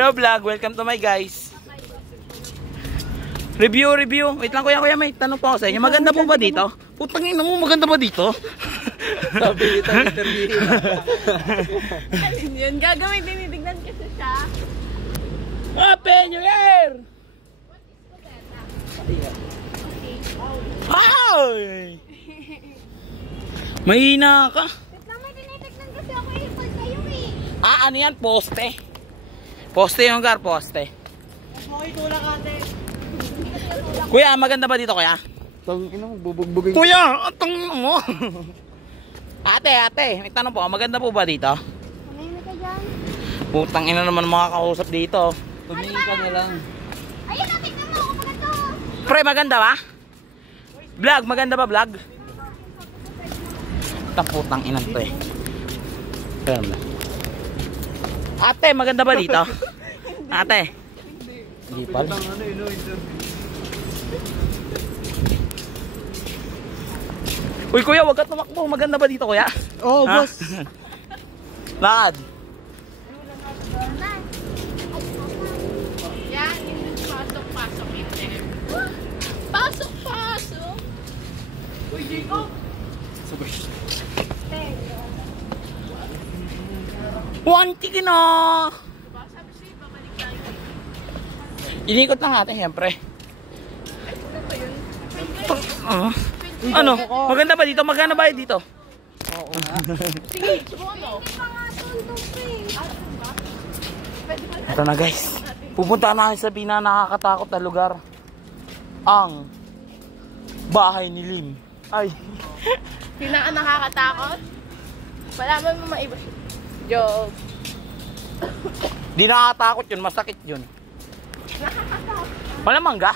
Hello vlog, welcome to my guys. Review. Wait lang kuya, may tanong po ako sa inyo. Maganda po ba dito? Putang ina mo, maganda ba dito? Sabi ito, interview. Alin yun? Gagawin, tinitignan kasi siya. Happy New Year! Ay! Mahina ka. Wait lang, may tinitignan kasi ako ipag kayo eh. Ano yan? Poste. Poste yung gar, poste. Kuya, maganda ba dito kuya? Tang ina mo, bubugbugin. Kuya, atang mo. Ate, may tanong po, maganda po ba dito? Tumimik ka dyan. Putang ina naman mga kausap dito. Tumingin ka na lang. Ayun, natignan mo ako pag ito. Pre, maganda ba? Vlog, maganda ba vlog? Itang putang ina to eh. Ate, maganda ba dito? Ate. Hindi pa. Uy kuya, wag ka tumakbo. Maganda ba dito kuya? Oo, boss. Lakad. Yan, pasok. Pasok. Uy, Jacob. Wanti na. Inikot lang natin siyempre. Ano? Maganda ba dito? Magkano ba dito? Oo nga. Sige, subukan mo. Ito na guys. Pupunta namin sa nakakatakot na lugar. Ang bahay ni Lim. Ay. Pinaka nakakatakot. Wala mo maiba. Joke. Di nakakatakot yun. Masakit yun. Nakakatakot. Wala mangga.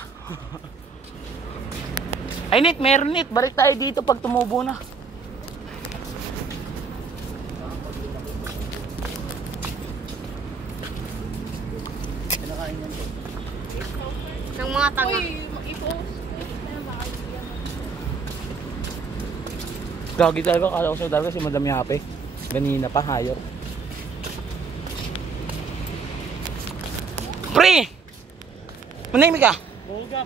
Ay Nit, meron Nit. Balik tayo dito pag tumubo na. Ng mga tanga. Gagi talaga. Kala ko sa talaga si Madam Yape. Ganina pa, hayok. Pre! Manahimik ka? Boga.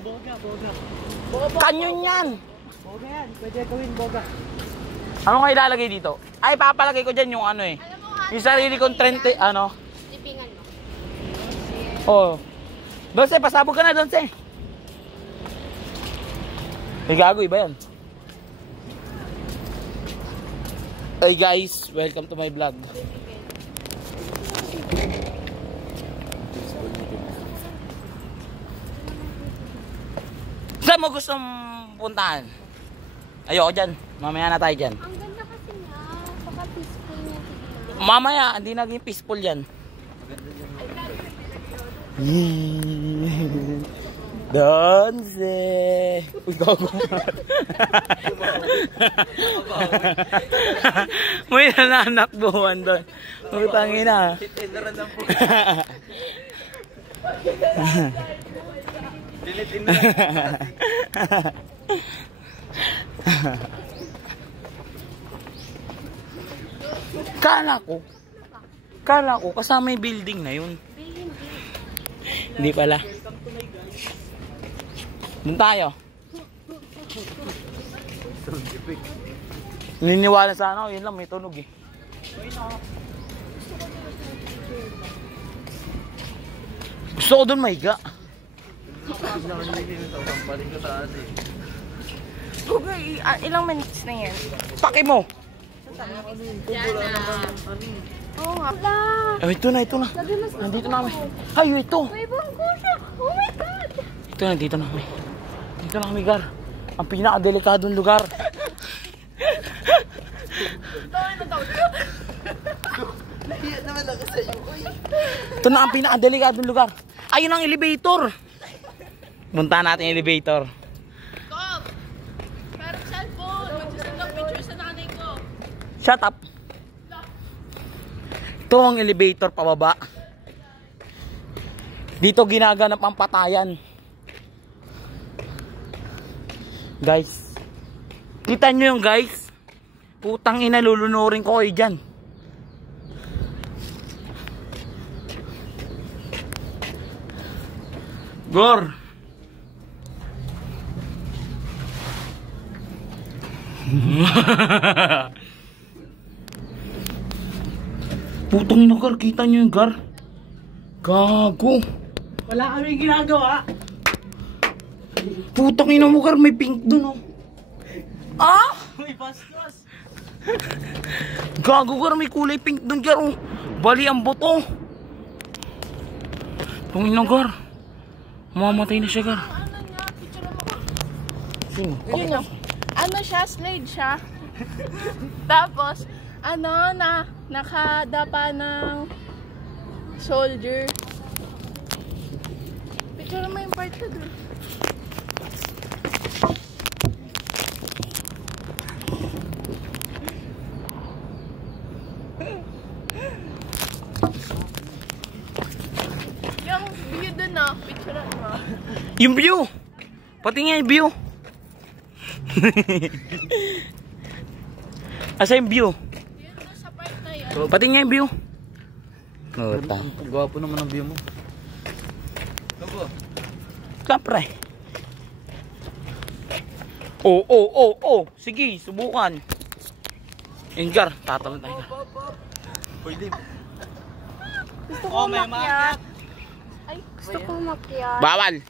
Kanyon yan! Boga yan, pwede gawin boga. Ano nga ilalagay dito? Ay, papalagay ko dyan yung ano eh. Yung sarili kong trente, ano? Lipingan mo. Oh. Donse, pasabog ka na, Donse. May gago, iba yan. Hey guys, welcome to my vlog. Saan mo gustong puntahan? Ayoko dyan. Mamaya na tayo dyan. Ang ganda kasi niya. Baka peaceful niya tignan. Mamaya, hindi naging peaceful yan. Donse! Uy, gago. May nananakbuhan doon. Utangin na. Kala ko kasama yung building na yun. Hindi pala. Doon tayo. Niniwala sana ako, yun lang may tunog eh. Gusto ko doon mahiga. Okay, ilang minutes na yan? Paki mo! Oo nga. Wala. Ito na. Nandito na kami. Ay, ito. May bangko siya. Oh my God. Ito, nandito na kami. Dito na kami, Gar. Ang pinakadelikadong lugar. Ito na ang pinakadelikadong lugar. Ayun ang elevator. Punta natin yung elevator. Kom! Pero cellphone. Magsasend ng picture sa nanay ko. Shut up. Ito ang elevator pababa. Dito ginaganap ang patayan. Guys. Kita nyo yung guys. Putang ina, lulunurin ko kayo dyan. Gor! Putang ina, Gar. Kita nyo yung Gar. Gago. Wala kami ginagawa. Putang ina mo, Gar. May pink dun, oh. Ah! May bastos. Gago, Gar. May kulay pink dun, Gar, oh. Bali ang boto. Tungin na, Gar. Mamamatay na siya, Gar. Ano niya? Picture mo ko. Sino? Yun o. Ano siya? Slade siya. Tapos, ano na, nakadapa ng soldier. Picture mo yung part ko dun. Yung view dun na, picture mo. Yung view. Pati nga yung view. Asa yung view? Yun dun sa part na yun. Pati nga yung view. Oh, Gwapo naman ang view mo. Kapre. Oh. Sige, subukan. Engar, tatalon tayo. Pwede. Gusto ko umakyat. Ay, gusto ko umakyat. Bawal.